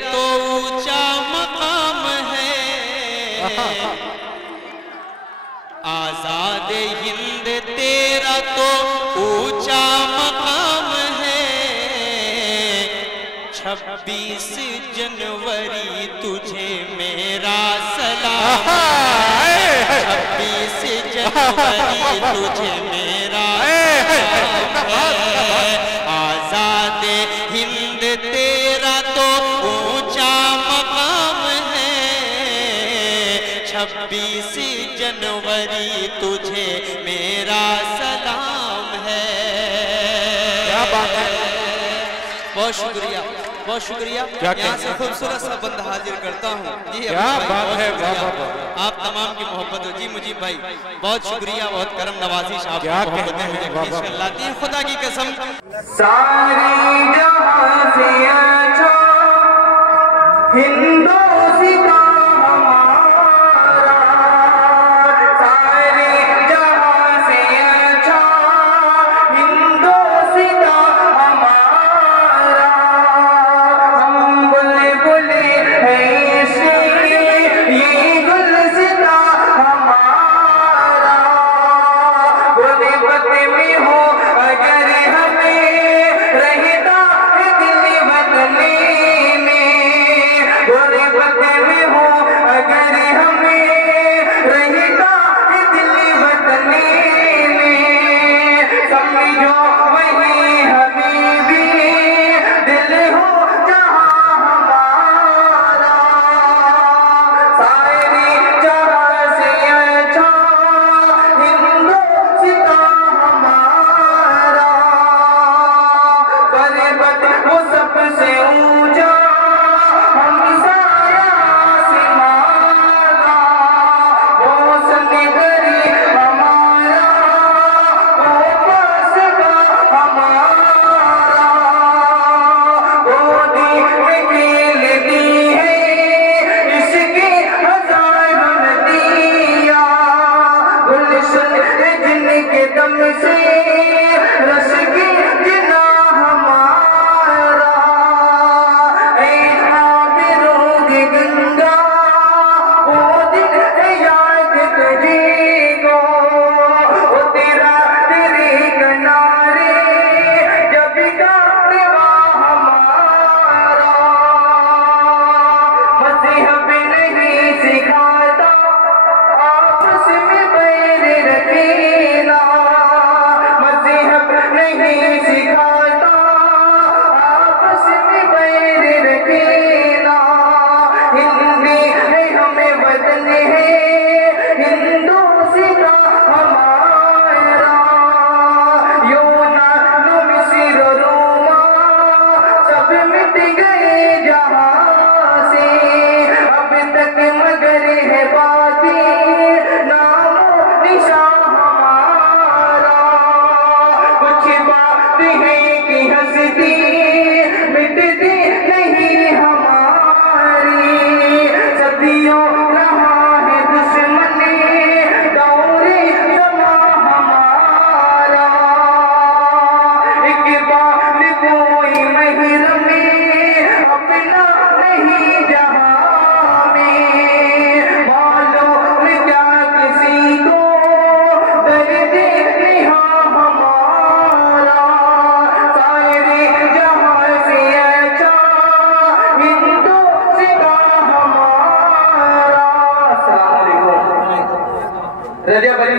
तो ऊंचा मकाम है, आजाद हिंद तेरा तो ऊंचा मकाम है। 26 जनवरी तुझे मेरा सलाम है, 26 जनवरी तुझे मेरा सलाम है। आजाद हिंद तेरा तो ऊंचा मकाम है, 26 जनवरी तुझे मेरा सलाम है। क्या बात है, बहुत शुक्रिया, बहुत शुक्रिया। यहाँ से खूबसूरत सा बंद हाजिर करता हूँ जी। क्या बात है, आप तमाम की मोहब्बत हो जी। मुजीब भाई बहुत शुक्रिया, बहुत करम नवाजिश, आपकी मोहब्बतें मुझे खींच कर लाती हैं, खुदा की कसम। सारी जहां से अच्छा हिंदोस्तान हमारा, सारे जहां से अच्छा हिंदोस्तान हमारा। हम बुलबुले हैं इसके ये गुलसितां हमारा। गुर्बत में हो अगर हमें रहता है दिल वतनी में, गुर्बत में हो अगर हमें रहता है दिल वतनी में। समझो वही हबीबी दिल हो जहां हमारा, सारी जहां से अच्छा हिंदोस्तान हमारा। गुर्बत वो सबसे ऊंचा हम साया आसमां का, वो सनगरी हमारा, वो पास का हमारा। गोदी में खेलती है इसकी हजारों नदियाँ, गुलशन है जिनके दम से रस की जिना हमारा। ऐ आबिरों की गंगा वो दिन है याद तुझको, वो तेरा तेरे किनारे जब काटवा हमारा। मज़हब नहीं सिखाता आपस में बैर रखना, मज़हब नहीं सिखाता आपस में बैर रखना। हिंदी है हमें वतन है हिंदोस्तान हमारा। यूनान मिस्र रोमा सब मिट गए जहां से, अब तक मगर है बाकी नामो निशान हमारा। कुछ बात है कि हंसती मिटती नहीं हमारी, सदियों रहा है दुश्मनी दौरे समा हमारा। इकबाल कोई महरमी अपना नहीं जहां में, मालूम क्या किसी को दर्द निहा हमारा। सारे जहां से अच्छा हिंदोस्तान हमारा। अस्सलाम वालेकुम। रज़िया भाई।